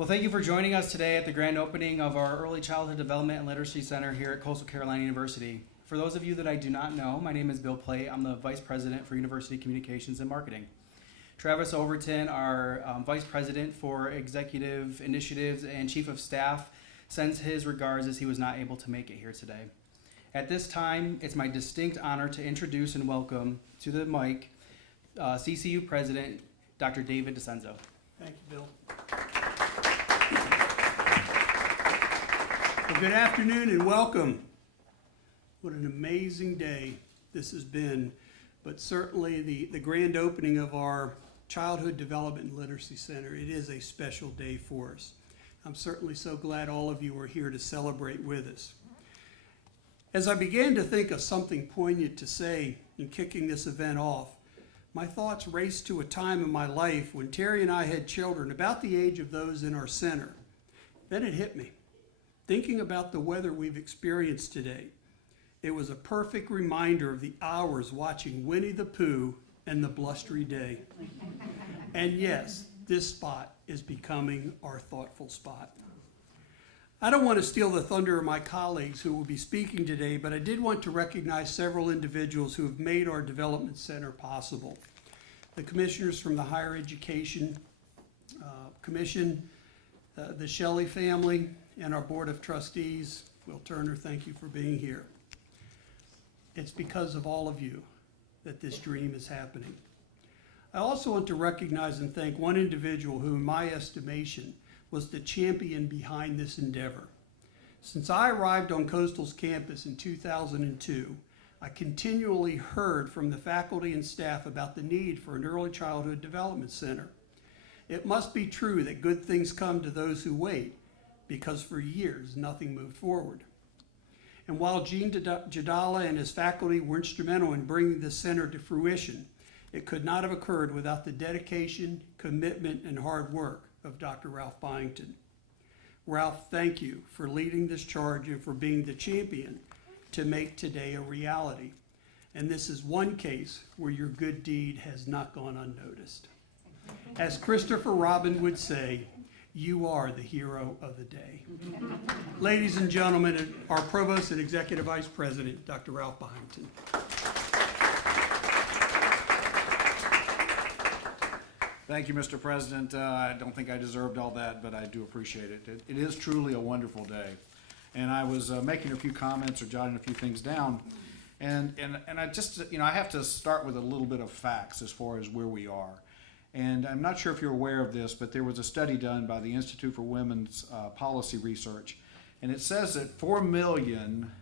Well, thank you for joining us today at the grand opening of our Early Childhood Development and Literacy Center here at Coastal Carolina University. For those of you that I do not know, my name is Bill Plate. I'm the Vice President for University Communications and Marketing. Travis Overton, our Vice President for Executive Initiatives and Chief of Staff, sends his regards as he was not able to make it here today. At this time, it's my distinct honor to introduce and welcome to the mic CCU President, Dr. David DeCenzo. Thank you, Bill. Well, good afternoon and welcome. What an amazing day this has been, but certainly the grand opening of our Childhood Development and Literacy Center, it is a special day for us. I'm certainly so glad all of you are here to celebrate with us. As I began to think of something poignant to say in kicking this event off, my thoughts raced to a time in my life when Terry and I had children about the age of those in our center. Then it hit me. Thinking about the weather we've experienced today, it was a perfect reminder of the hours watching Winnie the Pooh and the blustery day. And yes, this spot is becoming our thoughtful spot. I don't want to steal the thunder of my colleagues who will be speaking today, but I did want to recognize several individuals who have made our development center possible. The commissioners from the Higher Education Commission, the Shelley family, and our Board of Trustees. Will Turner, thank you for being here. It's because of all of you that this dream is happening. I also want to recognize and thank one individual who, in my estimation, was the champion behind this endeavor. Since I arrived on Coastal's campus in 2002, I continually heard from the faculty and staff about the need for an early childhood development center. It must be true that good things come to those who wait, because for years nothing moved forward. And while Gene Jadala and his faculty were instrumental in bringing this center to fruition, it could not have occurred without the dedication, commitment, and hard work of Dr. Ralph Byington. Ralph, thank you for leading this charge and for being the champion to make today a reality. And this is one case where your good deed has not gone unnoticed. As Christopher Robin would say, you are the hero of the day. Ladies and gentlemen, our Provost and Executive Vice President, Dr. Ralph Byington. Thank you, Mr. President. I don't think I deserved all that, but I do appreciate it. It is truly a wonderful day. And I was making a few comments or jotting a few things down. And I just, I have to start with a little bit of facts as far as where we are. And I'm not sure if you're aware of this, but there was a study done by the Institute for Women's Policy Research. And it says that 4 million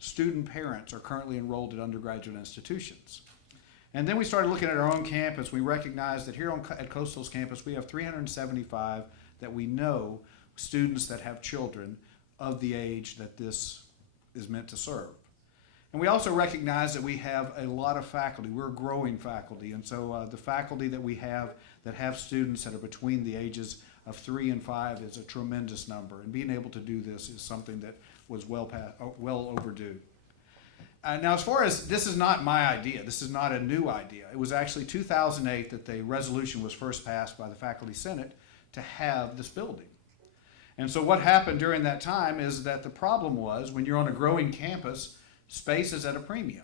student parents are currently enrolled at undergraduate institutions. And then we started looking at our own campus. We recognized that here at Coastal's campus, we have 375 that we know students that have children of the age that this is meant to serve. And we also recognize that we have a lot of faculty. We're a growing faculty. And so the faculty that we have that have students that are between the ages of 3 and 5 is a tremendous number. And being able to do this is something that was well overdue. Now, as far as, this is not my idea. This is not a new idea. It was actually 2008 that the resolution was first passed by the Faculty Senate to have this building. And so what happened during that time is that the problem was, when you're on a growing campus, space is at a premium.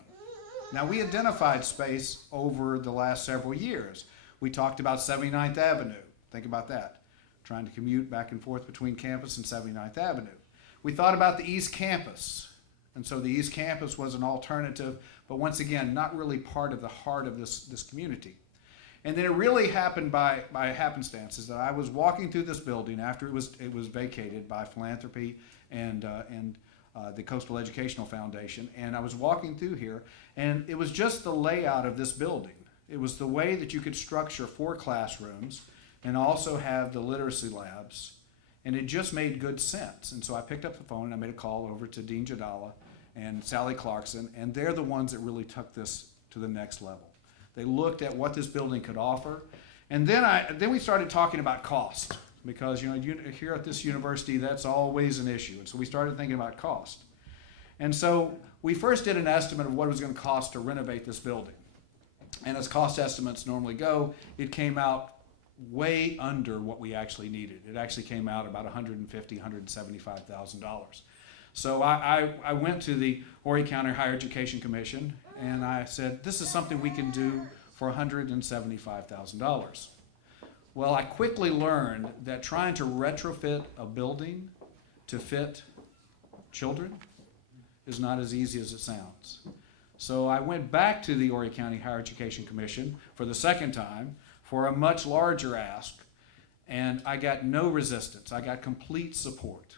Now, we identified space over the last several years. We talked about 79th Avenue. Think about that. Trying to commute back and forth between campus and 79th Avenue. We thought about the East Campus. And so the East Campus was an alternative, but once again, not really part of the heart of this community. And then it really happened by happenstance, is that I was walking through this building after it was vacated by Philanthropy and the Coastal Educational Foundation, and I was walking through here, and it was just the layout of this building. It was the way that you could structure 4 classrooms and also have the literacy labs, and it just made good sense. And so I picked up the phone and I made a call over to Dean Jadala and Sally Clarkson, and they're the ones that really took this to the next level. They looked at what this building could offer, and then we started talking about cost. Because here at this university, that's always an issue. And so we started thinking about cost. And so we first did an estimate of what it was going to cost to renovate this building. And as cost estimates normally go, it came out way under what we actually needed. It actually came out about $150,000, $175,000. So I went to the Horry County Higher Education Commission and I said, this is something we can do for $175,000. Well, I quickly learned that trying to retrofit a building to fit children is not as easy as it sounds. So I went back to the Horry County Higher Education Commission for the second time for a much larger ask, and I got no resistance. I got complete support.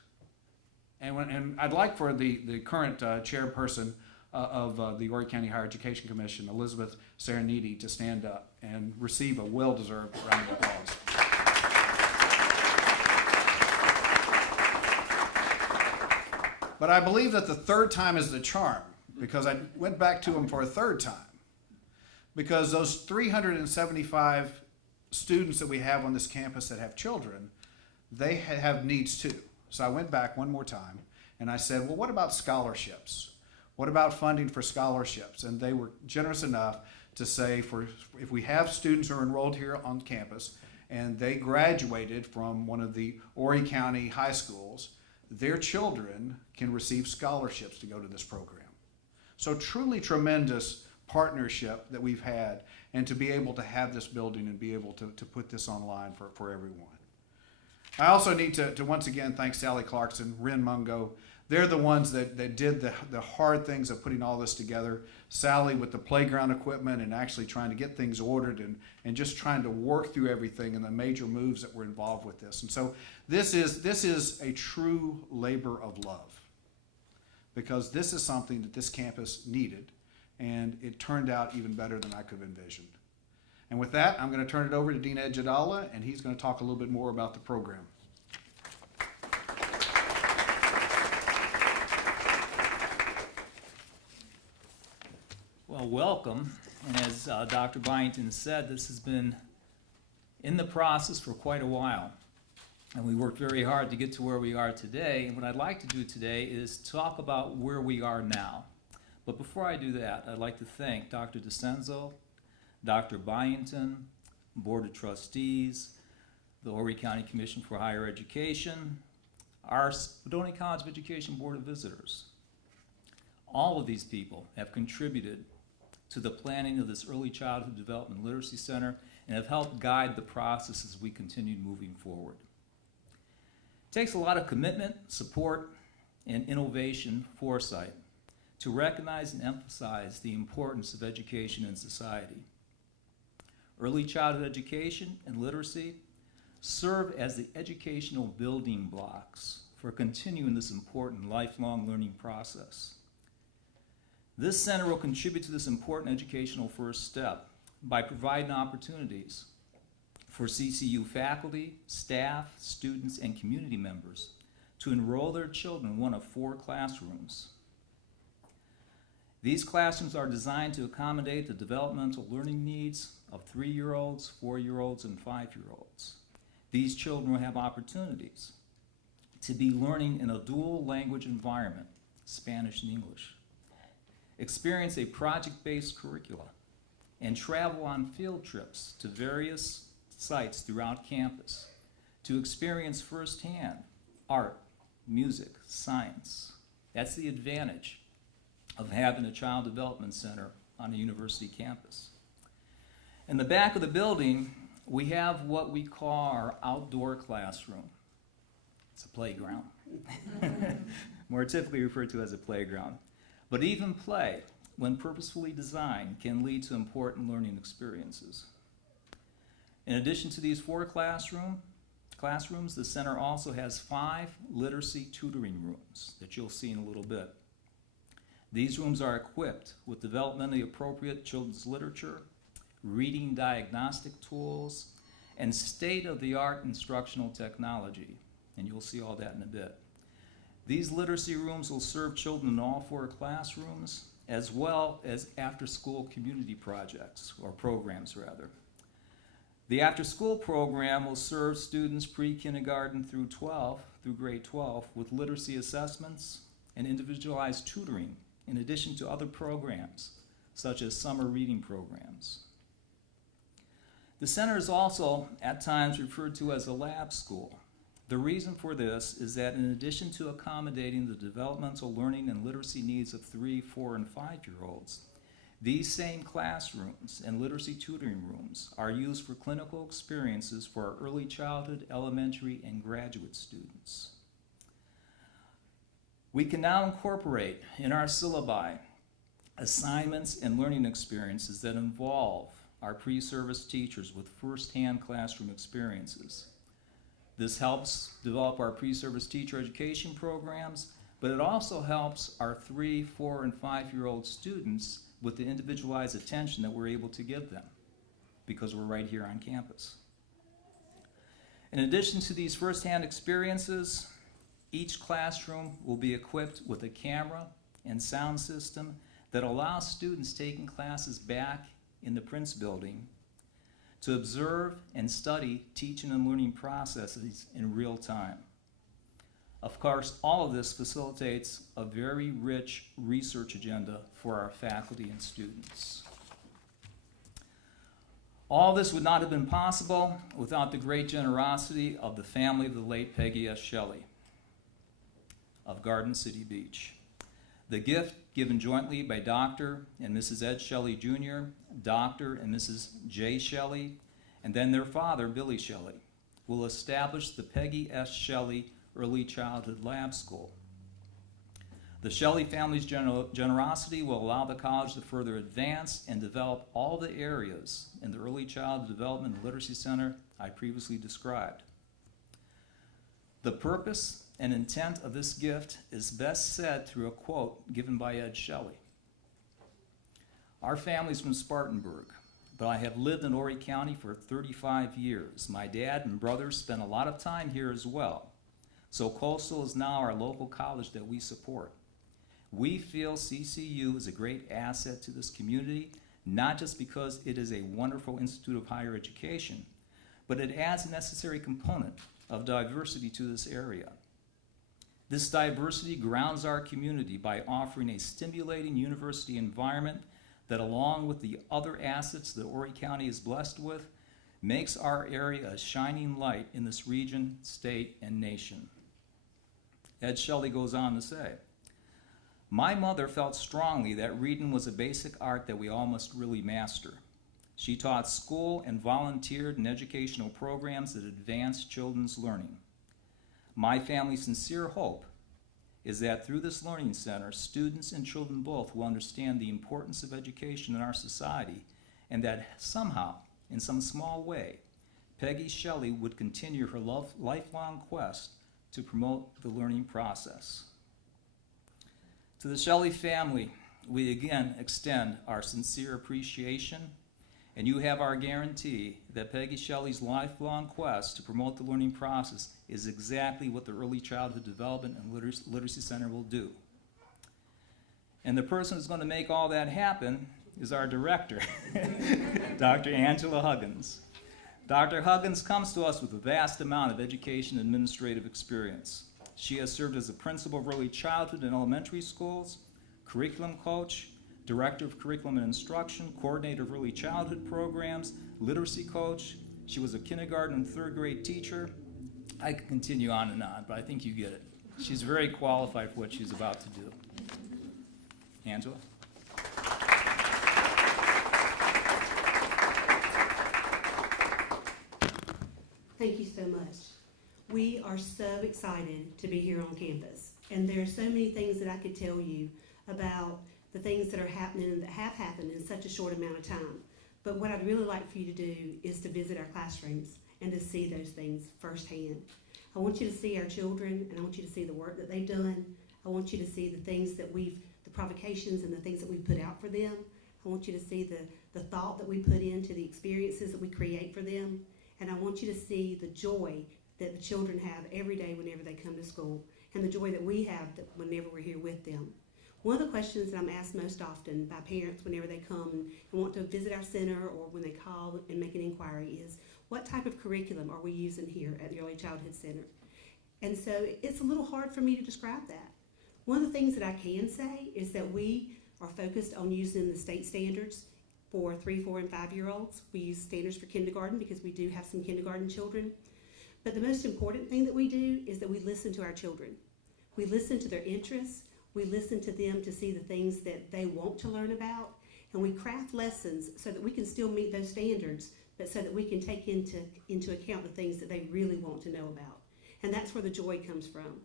And I'd like for the current chairperson of the Horry County Higher Education Commission, Elizabeth Sereniti, to stand up and receive a well-deserved round of applause. But I believe that the third time is the charm, because I went back to him for a third time. Because those 375 students that we have on this campus that have children, they have needs too. So I went back one more time and I said, well, what about scholarships? What about funding for scholarships? And they were generous enough to say, if we have students who are enrolled here on campus and they graduated from one of the Horry County high schools, their children can receive scholarships to go to this program. So truly tremendous partnership that we've had, and to be able to have this building and be able to put this online for everyone. I also need to once again thank Sally Clarkson, Ren Mungo. They're the ones that did the hard things of putting all this together. Sally with the playground equipment and actually trying to get things ordered and just trying to work through everything and the major moves that were involved with this. And so this is a true labor of love, because this is something that this campus needed, and it turned out even better than I could have envisioned. And with that, I'm going to turn it over to Dean Ed Jadala, and he's going to talk a little bit more about the program. Well, welcome. And as Dr. Byington said, this has been in the process for quite a while. And we worked very hard to get to where we are today. And what I'd like to do today is talk about where we are now. But before I do that, I'd like to thank Dr. DeCenzo, Dr. Byington, Board of Trustees, the Horry County Commission for Higher Education, our Spadoni College of Education Board of Visitors. All of these people have contributed to the planning of this Early Childhood Development Literacy Center and have helped guide the process as we continue moving forward. It takes a lot of commitment, support, and innovation foresight to recognize and emphasize the importance of education in society. Early childhood education and literacy serve as the educational building blocks for continuing this important lifelong learning process. This center will contribute to this important educational first step by providing opportunities for CCU faculty, staff, students, and community members to enroll their children in one of 4 classrooms. These classrooms are designed to accommodate the developmental learning needs of 3-year-olds, 4-year-olds, and 5-year-olds. These children will have opportunities to be learning in a dual language environment, Spanish and English, experience a project-based curricula, and travel on field trips to various sites throughout campus to experience firsthand art, music, science. That's the advantage of having a child development center on a university campus. In the back of the building, we have what we call our outdoor classroom. It's a playground, more typically referred to as a playground. But even play, when purposefully designed, can lead to important learning experiences. In addition to these 4 classrooms, the center also has 5 literacy tutoring rooms that you'll see in a little bit. These rooms are equipped with developmentally appropriate children's literature, reading diagnostic tools, and state-of-the-art instructional technology, and you'll see all that in a bit. These literacy rooms will serve children in all 4 classrooms, as well as after-school community projects, or programs rather. The after-school program will serve students pre-kindergarten through grade 12, with literacy assessments and individualized tutoring, in addition to other programs, such as summer reading programs. The center is also at times referred to as a lab school. The reason for this is that in addition to accommodating the developmental learning and literacy needs of 3, 4, and 5-year-olds, these same classrooms and literacy tutoring rooms are used for clinical experiences for our early childhood, elementary, and graduate students. We can now incorporate in our syllabi assignments and learning experiences that involve our pre-service teachers with firsthand classroom experiences. This helps develop our pre-service teacher education programs, but it also helps our 3, 4, and 5-year-old students with the individualized attention that we're able to give them because we're right here on campus. In addition to these firsthand experiences, each classroom will be equipped with a camera and sound system that allows students taking classes back in the Prince Building to observe and study teaching and learning processes in real time. Of course, all of this facilitates a very rich research agenda for our faculty and students. All this would not have been possible without the great generosity of the family of the late Peggy S. Shelley of Garden City Beach. The gift given jointly by Dr. and Mrs. Ed Shelley Jr., Dr. and Mrs. J. Shelley, and then their father, Billy Shelley, will establish the Peggy S. Shelley Early Childhood Lab School. The Shelley family's generosity will allow the college to further advance and develop all the areas in the Early Childhood Development and Literacy Center I previously described. The purpose and intent of this gift is best said through a quote given by Ed Shelley. Our family's from Spartanburg, but I have lived in Horry County for 35 years. My dad and brothers spent a lot of time here as well. So Coastal is now our local college that we support. We feel CCU is a great asset to this community, not just because it is a wonderful institute of higher education, but it adds a necessary component of diversity to this area. This diversity grounds our community by offering a stimulating university environment that, along with the other assets that Horry County is blessed with, makes our area a shining light in this region, state, and nation. Ed Shelley goes on to say, "My mother felt strongly that reading was a basic art that we all must really master. She taught school and volunteered in educational programs that advanced children's learning. My family's sincere hope is that through this learning center, students and children both will understand the importance of education in our society, and that somehow, in some small way, Peggy Shelley would continue her lifelong quest to promote the learning process." To the Shelley family, we again extend our sincere appreciation, and you have our guarantee that Peggy Shelley's lifelong quest to promote the learning process is exactly what the Early Childhood Development and Literacy Center will do. And the person who's going to make all that happen is our director, Dr. Angela Huggins. Dr. Huggins comes to us with a vast amount of education and administrative experience. She has served as a principal of early childhood and elementary schools, curriculum coach, director of curriculum and instruction, coordinator of early childhood programs, literacy coach. She was a kindergarten and third grade teacher. I could continue on and on, but I think you get it. She's very qualified for what she's about to do. Angela? Thank you so much. We are so excited to be here on campus. And there are so many things that I could tell you about the things that are happening and that have happened in such a short amount of time. But what I'd really like for you to do is to visit our classrooms and to see those things firsthand. I want you to see our children, and I want you to see the work that they've done. I want you to see the things that the provocations and the things that we've put out for them. I want you to see the thought that we put into the experiences that we create for them. And I want you to see the joy that the children have every day whenever they come to school, and the joy that we have whenever we're here with them. One of the questions that I'm asked most often by parents whenever they come and want to visit our center or when they call and make an inquiry is, what type of curriculum are we using here at the Early Childhood Center? And so it's a little hard for me to describe that. One of the things that I can say is that we are focused on using the state standards for 3, 4, and 5-year-olds. We use standards for kindergarten because we do have some kindergarten children. But the most important thing that we do is that we listen to our children. We listen to their interests. We listen to them to see the things that they want to learn about. And we craft lessons so that we can still meet those standards, but so that we can take into account the things that they really want to know about. And that's where the joy comes from.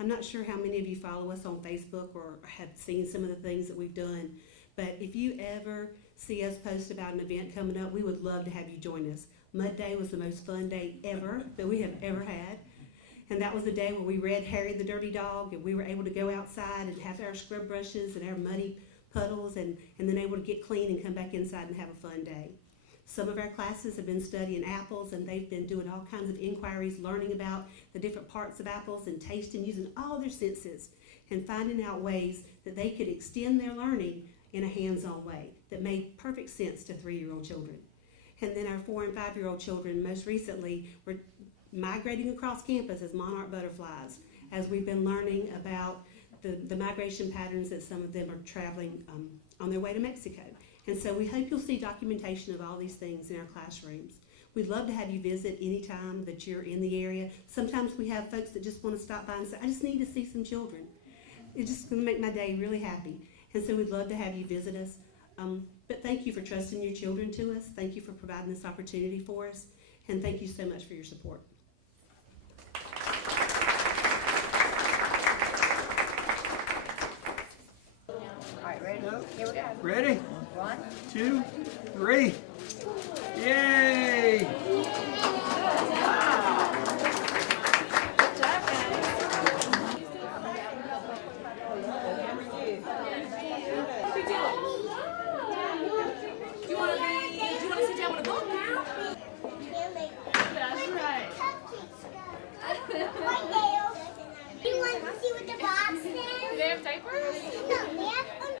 I'm not sure how many of you follow us on Facebook or have seen some of the things that we've done, but if you ever see us post about an event coming up, we would love to have you join us. Mud Day was the most fun day ever that we have ever had. And that was the day where we read Harry the Dirty Dog, and we were able to go outside and have our scrub brushes and our muddy puddles, and then able to get clean and come back inside and have a fun day. Some of our classes have been studying apples, and they've been doing all kinds of inquiries, learning about the different parts of apples and tasting, using all their senses, and finding out ways that they could extend their learning in a hands-on way that made perfect sense to 3-year-old children. And then our 4 and 5-year-old children most recently were migrating across campus as monarch butterflies, as we've been learning about the migration patterns that some of them are traveling on their way to Mexico. And so we hope you'll see documentation of all these things in our classrooms. We'd love to have you visit anytime that you're in the area. Sometimes we have folks that just want to stop by and say, I just need to see some children. It's just going to make my day really happy. And so we'd love to have you visit us. But thank you for trusting your children to us. Thank you for providing this opportunity for us. And thank you so much for your support. All right, ready? Here we go. Ready? 1, 2, 3.